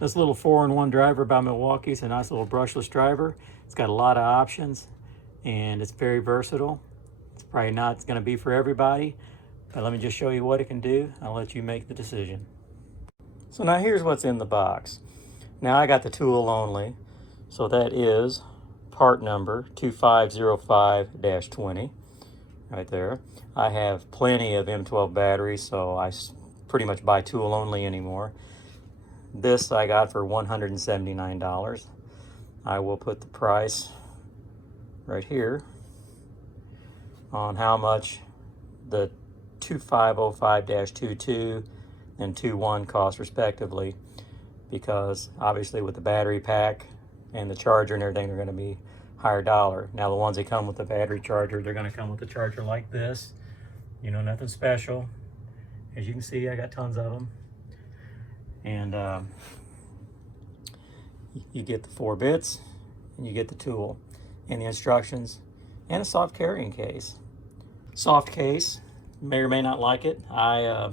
This little 4-in-1 driver by Milwaukee is a nice little brushless driver. It's got a lot of options and it's very versatile. It's probably not going to be for everybody, but let me just show you what it can do. I'll let you make the decision. So now here's what's in the box. Now I got the tool only, so that is part number 2505-20 right there. I have plenty of M12 batteries, so I pretty much buy tool only anymore. This I got for $179. I will put the price right here on how much the 2505-22 and 21 cost respectively, because obviously with the battery pack and the charger and everything, they're going to be higher dollar. Now the ones that come with the battery charger, they're going to come with a charger like this, you know, nothing special. As you can see, I got tons of them. And you get the 4 bits, and you get the tool, and the instructions, and a soft carrying case. Soft case, may or may not like it. I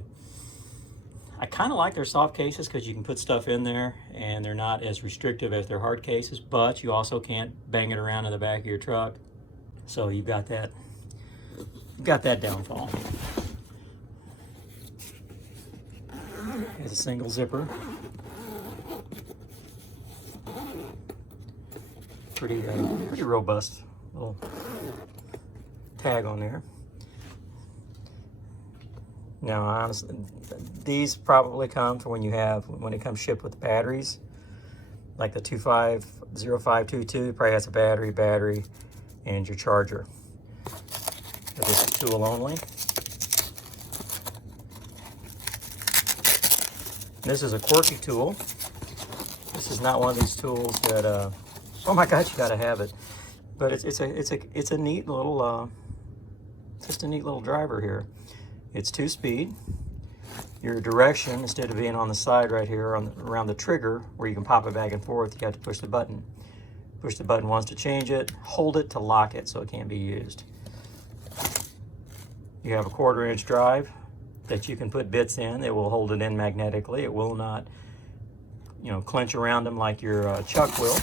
kind of like their soft cases because you can put stuff in there, and they're not as restrictive as their hard cases, but you also can't bang it around in the back of your truck. So you've got that downfall. It's a single zipper. Pretty robust little tag on there. Now, honestly, these probably come for when it comes shipped with batteries, like the 250522 probably has a battery, and your charger. But this is tool only. This is a quirky tool. This is not one of these tools that, oh my God, you gotta have it. But it's a neat little, just a neat little driver here. It's 2-speed. Your direction, instead of being on the side right here around the trigger where you can pop it back and forth, you have to push the button. Push the button once to change it, hold it to lock it so it can't be used. You have a 1/4-inch drive that you can put bits in. It will hold it in magnetically. It will not, you know, clench around them like your chuck will.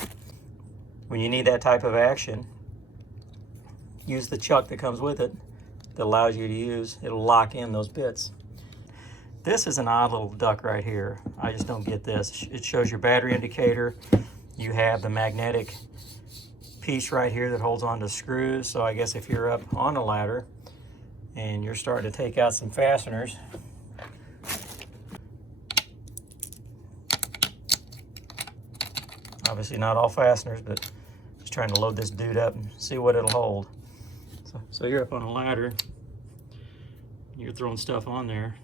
When you need that type of action, use the chuck that comes with it that allows you to use. It'll lock in those bits. This is an odd little duck right here. I just don't get this. It shows your battery indicator. You have the magnetic piece right here that holds onto screws. So I guess if you're up on a ladder and you're starting to take out some fasteners, obviously not all fasteners, but just trying to load this dude up and see what it'll hold. So you're up on a ladder, you're throwing stuff on there.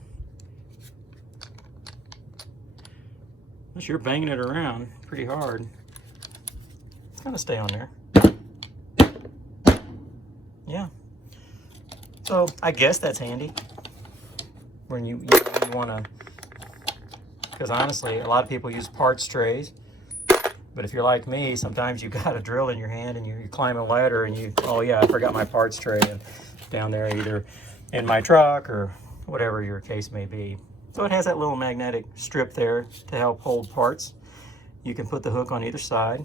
Unless you're banging it around pretty hard, it's gonna stay on there. Yeah. So I guess that's handy when you want to, because honestly, a lot of people use parts trays. But if you're like me, sometimes you got a drill in your hand and you climb a ladder and oh yeah, I forgot my parts tray and down there, either in my truck or whatever your case may be. So it has that little magnetic strip there to help hold parts. You can put the hook on either side.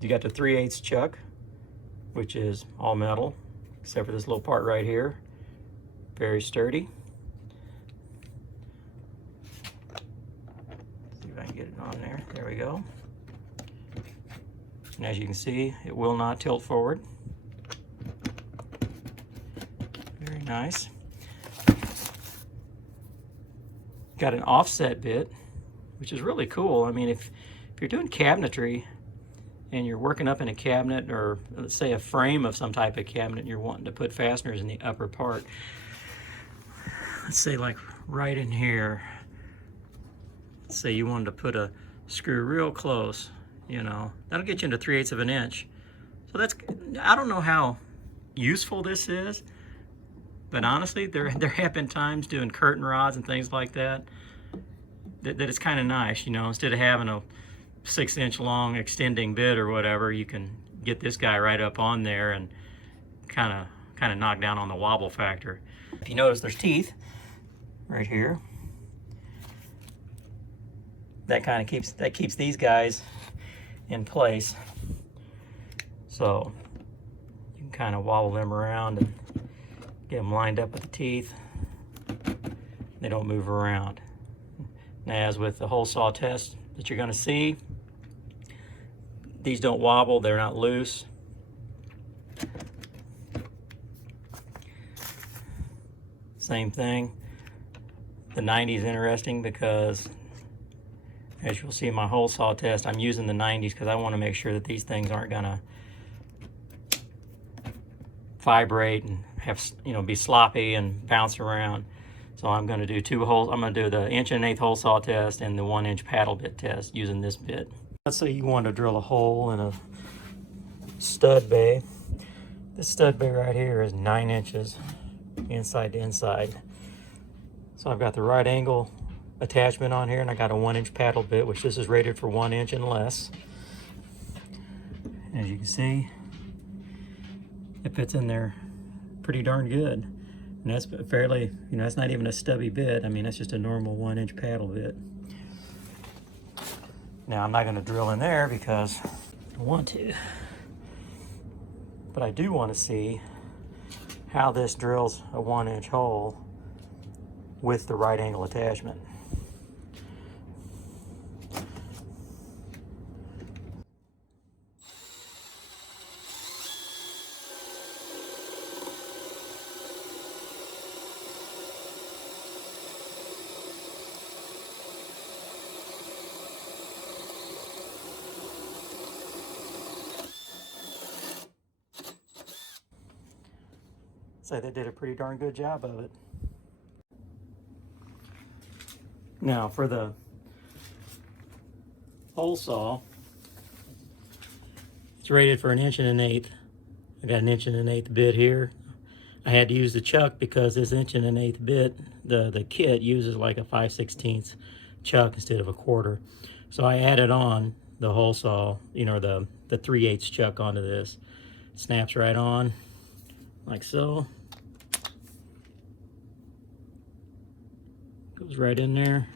You got the 3/8 chuck, which is all metal, except for this little part right here. Very sturdy. See if I can get it on there. There we go. And as you can see, it will not tilt forward. Very nice. Got an offset bit, which is really cool. I mean, if you're doing cabinetry and you're working up in a cabinet, or let's say a frame of some type of cabinet, and you're wanting to put fasteners in the upper part, let's say like right in here, let's say you wanted to put a screw real close, you know, that'll get you into 3/8 of an inch. So that's, I don't know how useful this is, But honestly, there have been times doing curtain rods and things like that that it's kind of nice, you know, instead of having a 6-inch long extending bit or whatever, you can get this guy right up on there and kind of knock down on the wobble factor. If you notice, there's teeth right here. That kind of keeps these guys in place. So you can kind of wobble them around and get them lined up with the teeth. They don't move around. Now, as with the hole saw test that you're going to see, these don't wobble, they're not loose. Same thing. The 90 is interesting because, as you'll see in my hole saw test, I'm using the 90s because I want to make sure that these things aren't going to vibrate and have, you know, be sloppy and bounce around. So I'm going to do 2 holes. I'm going to do the 1 1/8 hole saw test and the 1-inch paddle bit test using this bit. Let's say you want to drill a hole in a stud bay. This stud bay right here is 9 inches inside to inside. So I've got the right angle attachment on here, and I got a 1-inch paddle bit, which this is rated for 1 inch and less. As you can see, it fits in there pretty darn good. And that's fairly, you know, that's not even a stubby bit. I mean, that's just a normal 1-inch paddle bit. Now, I'm not going to drill in there because I don't want to. But I do want to see how this drills a 1-inch hole with the right angle attachment. So they did a pretty darn good job of it. Now for the hole saw, it's rated for 1 1/8 inch. I got 1 1/8 inch bit here. I had to use the chuck because this 1 1/8 inch bit, the kit uses like a 5/16 chuck instead of a 1/4. So I added on the hole saw, you know, the 3/8 chuck onto this. Snaps right on, like so. Goes right in there.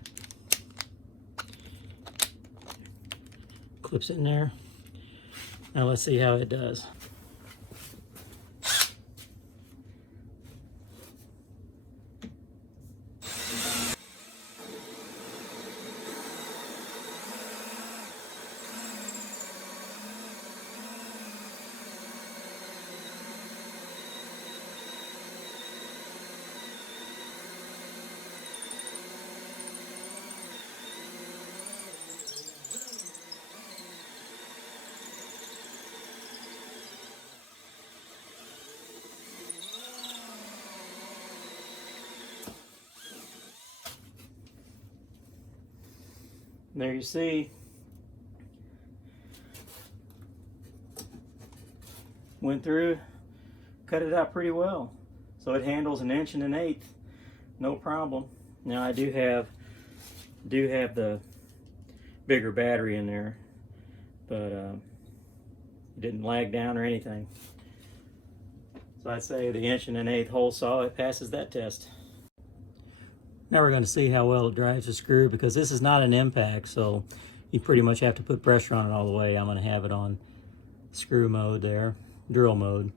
Clips in there. Now let's see how it does. There you see, went through, cut it out pretty well. So it handles 1 1/8 inch, no problem. Now I do have the bigger battery in there, but it didn't lag down or anything. So I'd say the 1 1/8 inch hole saw, it passes that test. Now we're going to see how well it drives the screw, because this is not an impact, so you pretty much have to put pressure on it all the way. I'm going to have it on screw mode there, drill mode.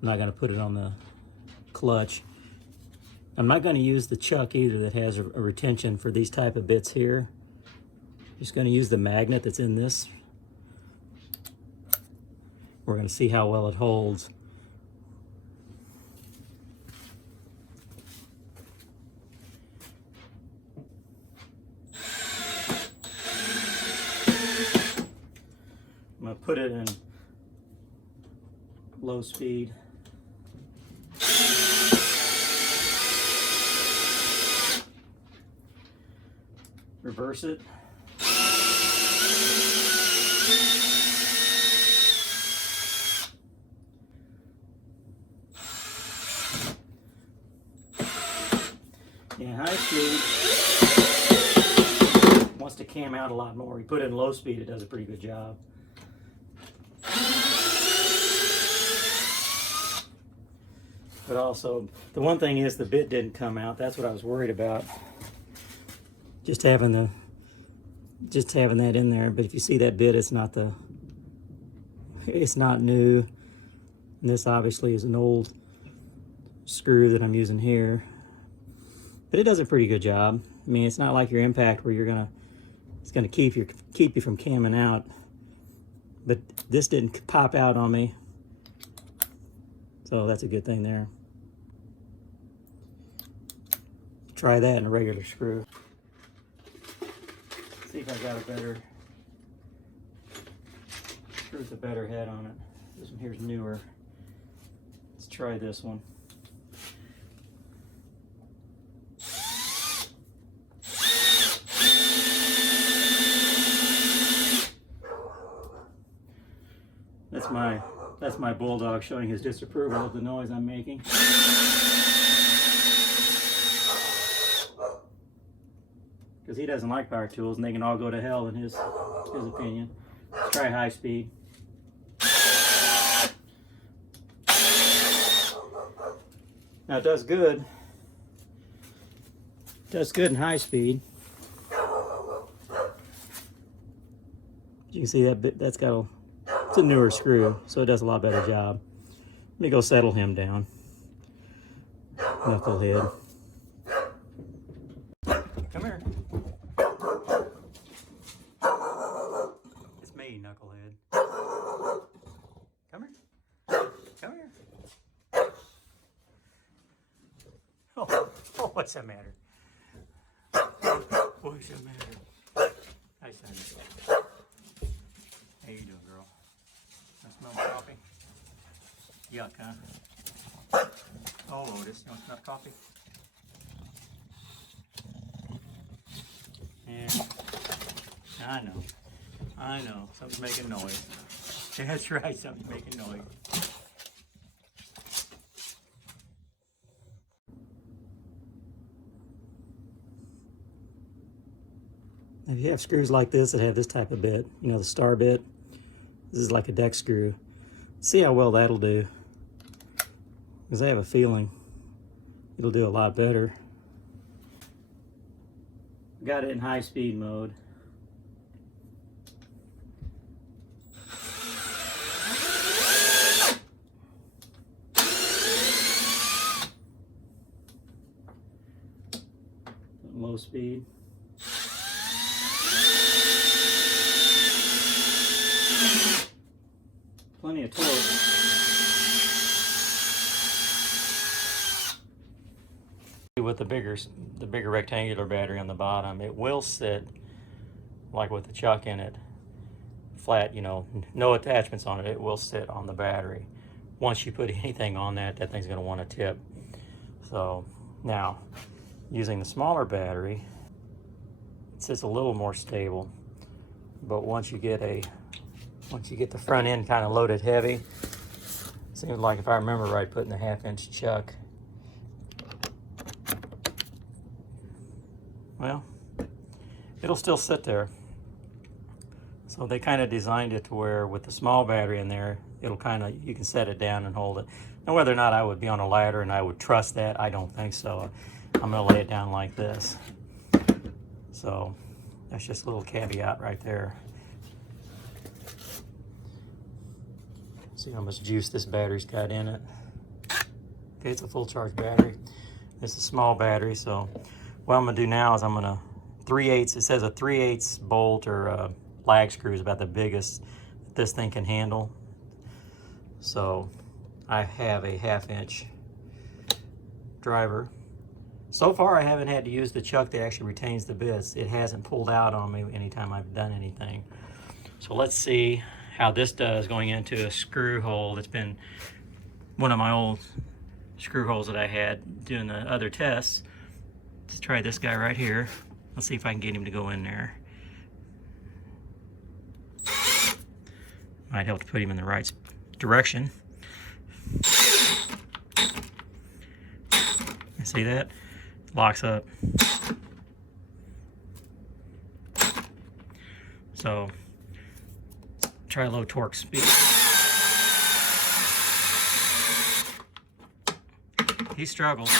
I'm not going to put it on the clutch. I'm not going to use the chuck either that has a retention for these type of bits here. Just going to use the magnet that's in this. We're going to see how well it holds. I'm going to put it in low speed. Reverse it. Yeah, high speed wants to cam out a lot more. You put it in low speed, it does a pretty good job. But also, the one thing is the bit didn't come out. That's what I was worried about. Just having that in there. But if you see that bit, it's not new. And this obviously is an old screw that I'm using here. But it does a pretty good job. I mean, it's not like your impact where it's gonna keep you from camming out. But this didn't pop out on me, so that's a good thing there. Try that in a regular screw. See if I got a better screw with a better head on it. This one here's newer. Let's try this one. That's my bulldog showing his disapproval of the noise I'm making. Because he doesn't like power tools, and they can all go to hell in his opinion. Let's try high speed. Now it does good. It does good in high speed. You can see that bit, it's a newer screw, so it does a lot better job. Let me go settle him down. Knucklehead. Come here. It's me, Knucklehead. Come here. Come here. Oh, what's the matter? What's the matter? Hi, son. How you doing, girl? I smell coffee? Yuck, huh? Oh, Otis, you want to smell coffee? Yeah. I know. Something's making noise. That's right, something's making noise. If you have screws like this that have this type of bit, you know, the star bit, this is like a deck screw. See how well that'll do. Because I have a feeling it'll do a lot better. Got it in high speed mode. Low speed. Plenty of torque. With the bigger rectangular battery on the bottom, it will sit like with the chuck in it, flat, you know, no attachments on it. It will sit on the battery. Once you put anything on that thing's going to want to tip. So now, using the smaller battery, it sits a little more stable. But once you get the front end kind of loaded heavy, seems like, if I remember right, putting the 1/2-inch chuck. Well, it'll still sit there. So they kind of designed it to where with the small battery in there, you can set it down and hold it. Now whether or not I would be on a ladder and I would trust that, I don't think so. I'm gonna lay it down like this. So that's just a little caveat right there. See how much juice this battery's got in it. Okay, it's a full charge battery. It's a small battery, so what I'm gonna do now is I'm gonna 3/8, it says a 3/8 bolt or lag screw is about the biggest that this thing can handle. So I have a 1/2-inch driver. So far I haven't had to use the chuck that actually retains the bits. It hasn't pulled out on me anytime I've done anything. So let's see how this does going into a screw hole that's been one of my old screw holes that I had doing the other tests. Let's try this guy right here. Let's see if I can get him to go in there. Might help to put him in the right direction. See that? locks up. So try low torque speed. He struggles.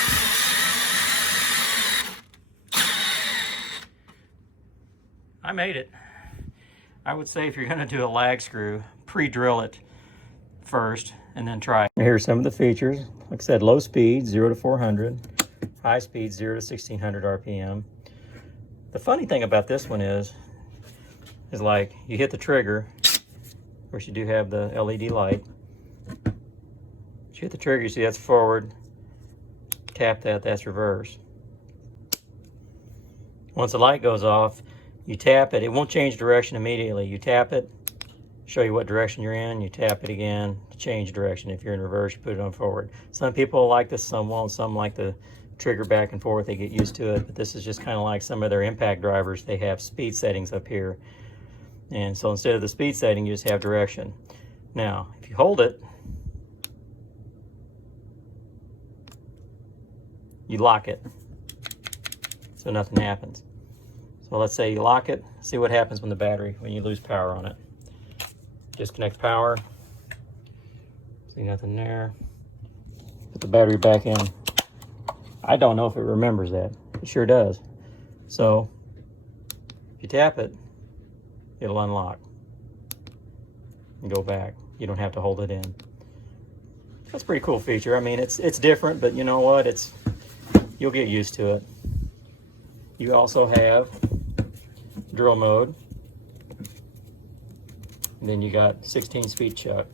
I made it. I would say if you're going to do a lag screw, pre-drill it first and then try it. Here's some of the features. Like I said, low speed, 0 to 400. High speed, 0 to 1600 RPM. The funny thing about this one is like you hit the trigger. Of course, you do have the LED light. You hit the trigger, you see that's forward. Tap that, that's reverse. Once the light goes off, you tap it. It won't change direction immediately. You tap it, show you what direction you're in. You tap it again to change direction. If you're in reverse, you put it on forward. Some people like this, some won't. Some like the trigger back and forth. They get used to it. But this is just kind of like some of their impact drivers. They have speed settings up here. And so instead of the speed setting, you just have direction. Now, if you hold it, you lock it, so nothing happens. So let's say you lock it, see what happens when you lose power on it. Disconnect power, see nothing there. Put the battery back in. I don't know if it remembers that. It sure does. So if you tap it, it'll unlock and go back. You don't have to hold it in. That's a pretty cool feature. I mean, it's different, but you know what? You'll get used to it. You also have drill mode. And then you got 16-speed chuck.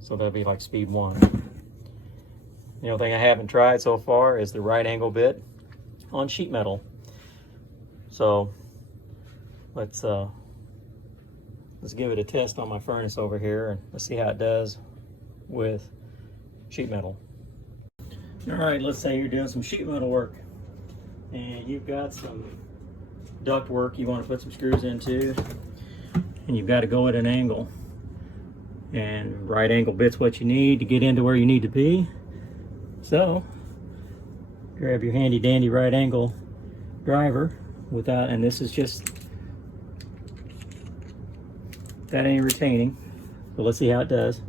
So that'd be like speed 1. The only thing I haven't tried so far is the right angle bit on sheet metal. So let's give it a test on my furnace over here, and let's see how it does with sheet metal. All right, let's say you're doing some sheet metal work and you've got some duct work you want to put some screws into, and you've got to go at an angle, and right angle bit's what you need to get into where you need to be. So grab your handy dandy right angle driver and this is just, that ain't retaining. So let's see how it does.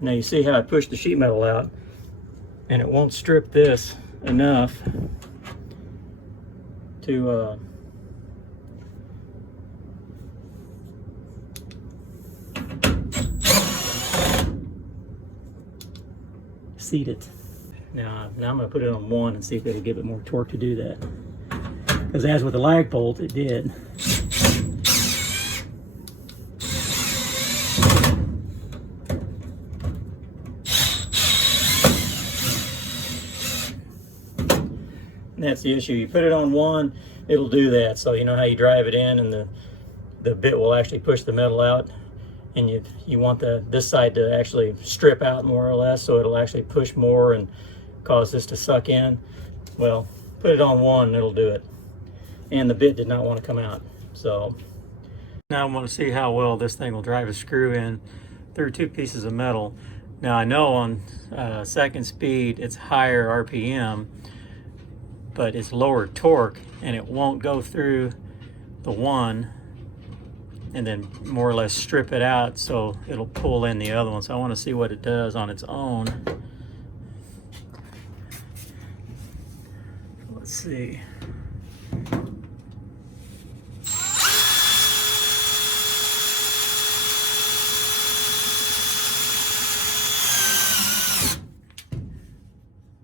Now you see how I pushed the sheet metal out, and it won't strip this enough to seat it. Now I'm going to put it on 1 and see if it'll give it more torque to do that. Because as with the lag bolt, it did. And that's the issue. You put it on 1, it'll do that. So you know how you drive it in and the bit will actually push the metal out, and you want this side to actually strip out more or less, so it'll actually push more and cause this to suck in. Well, put it on 1 and it'll do it. And the bit did not want to come out. So now I want to see how well this thing will drive a screw in through 2 pieces of metal. Now I know on second speed it's higher RPM, but it's lower torque, and it won't go through the 1 and then more or less strip it out, so it'll pull in the other one. So I want to see what it does on its own. Let's see.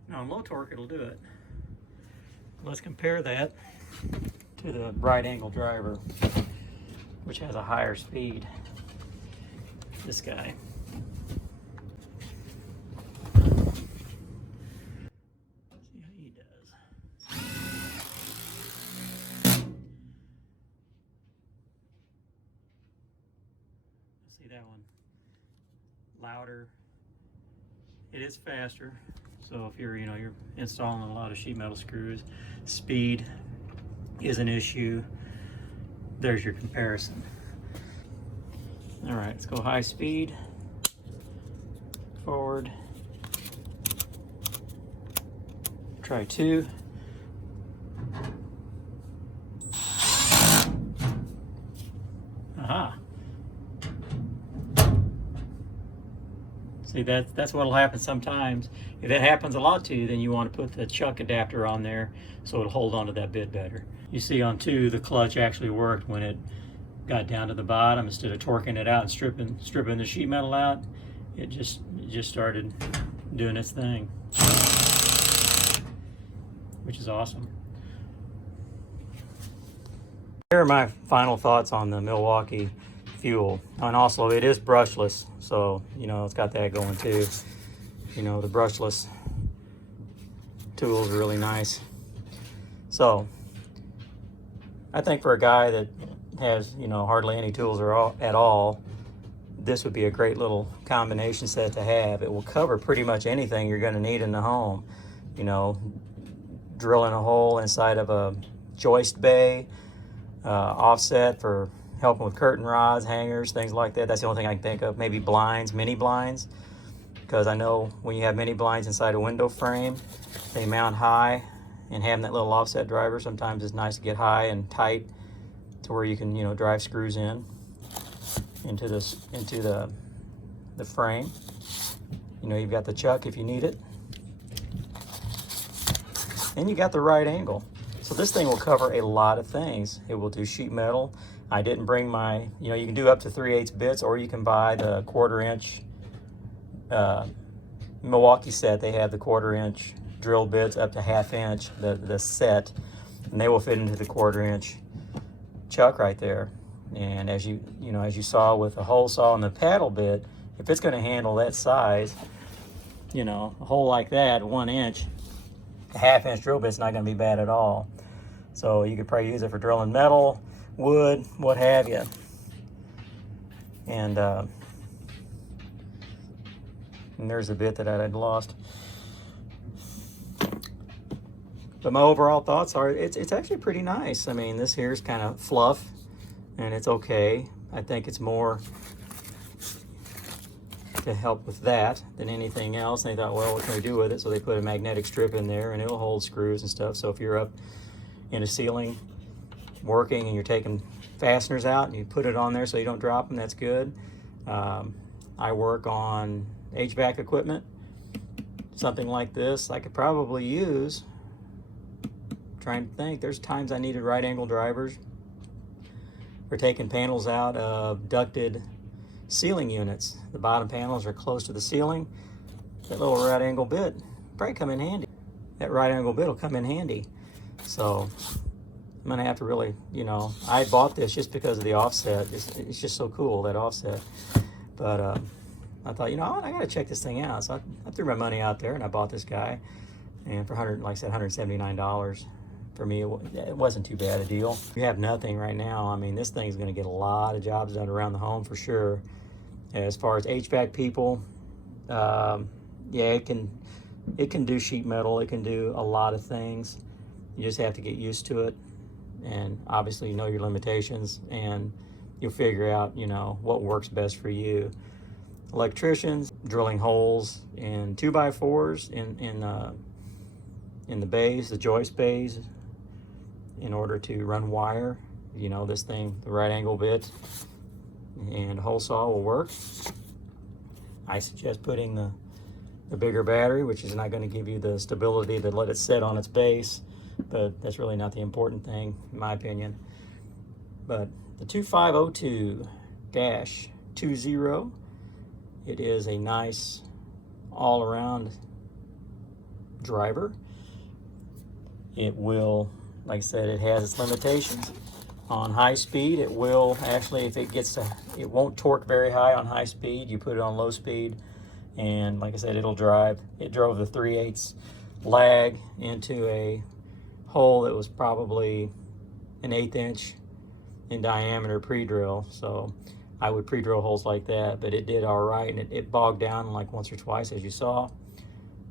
Now on low torque it'll do it. Let's compare that to the right angle driver, which has a higher speed. This guy. See how he does. See that one louder. It is faster. So if you're, you're installing a lot of sheet metal screws, speed is an issue. There's your comparison. All right, let's go high speed, forward. Try 2. Aha. See, that's what'll happen sometimes. If that happens a lot to you, then you want to put the chuck adapter on there so it'll hold onto that bit better. You see on 2, the clutch actually worked when it got down to the bottom. Instead of torquing it out and stripping the sheet metal out, it just started doing its thing, which is awesome. Here are my final thoughts on the Milwaukee fuel. And also, it is brushless, so it's got that going too. The brushless tool is really nice. So I think for a guy that has hardly any tools at all, this would be a great little combination set to have. It will cover pretty much anything you're going to need in the home. Drilling a hole inside of a joist bay, offset for helping with curtain rods, hangers, things like that. That's the only thing I can think of. Maybe blinds, mini blinds, because I know when you have mini blinds inside a window frame, they mount high, and having that little offset driver, sometimes it's nice to get high and tight to where you can drive screws into the frame. You've got the chuck if you need it, and you got the right angle. So this thing will cover a lot of things. It will do sheet metal. I didn't bring my, you can do up to 3/8 bits, or you can buy the 1/4 inch Milwaukee set. They have the 1/4 inch drill bits up to 1/2 inch, the set, and they will fit into the 1/4 inch chuck right there. And as you saw with the hole saw and the paddle bit, if it's going to handle that size, a hole like that, 1 inch, a 1/2 inch drill bit's not going to be bad at all. So you could probably use it for drilling metal, wood, what have you. And there's a bit that I'd lost. But my overall thoughts are it's actually pretty nice. I mean, this here is kind of fluff, and it's okay. I think it's more to help with that than anything else. And they thought, well, what can we do with it? So they put a magnetic strip in there, and it'll hold screws and stuff. So if you're up in a ceiling working and you're taking fasteners out and you put it on there so you don't drop them, that's good. I work on HVAC equipment. Something like this I could probably use. Trying to think, there's times I needed right angle drivers for taking panels out of ducted ceiling units. The bottom panels are close to the ceiling. That little right angle bit probably come in handy. That right angle bit will come in handy. So I'm gonna have to really, I bought this just because of the offset. It's just so cool, that offset. But I thought, I gotta check this thing out. So I threw my money out there and I bought this guy. And for $179. For me, it wasn't too bad a deal. If you have nothing right now, I mean, this thing is going to get a lot of jobs done around the home for sure. As far as HVAC people, yeah, it can do sheet metal. It can do a lot of things. You just have to get used to it, and obviously know your limitations, and you'll figure out, what works best for you. Electricians drilling holes in 2x4s in the bays, the joist bays, in order to run wire. This thing, the right angle bit and hole saw will work. I suggest putting the bigger battery, which is not going to give you the stability to let it sit on its base, but that's really not the important thing, in my opinion. But the 2502-20, it is a nice all-around driver. It will, like I said, it has its limitations. On high speed, it will actually, if it gets to, it won't torque very high on high speed. You put it on low speed, and like I said, it'll drive. It drove the 3/8 lag into a hole that was probably an 1/8 inch in diameter pre-drill. So I would pre-drill holes like that, but it did all right, and it bogged down like once or twice, as you saw.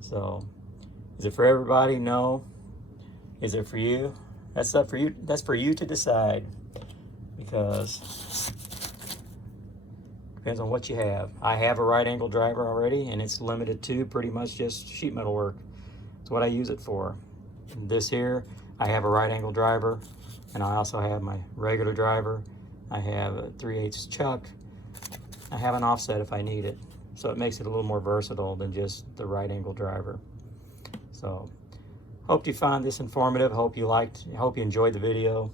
So, is it for everybody? No. Is it for you? That's up for you. That's for you to decide, because depends on what you have. I have a right angle driver already, and it's limited to pretty much just sheet metal work. That's what I use it for. And this here, I have a right angle driver, and I also have my regular driver. I have a 3/8 chuck. I have an offset if I need it. So it makes it a little more versatile than just the right angle driver. So, hope you find this informative. Hope you enjoyed the video.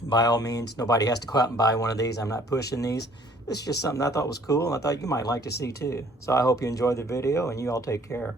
By all means, nobody has to go out and buy one of these. I'm not pushing these. This is just something I thought was cool, and I thought you might like to see too. So I hope you enjoyed the video, and you all take care.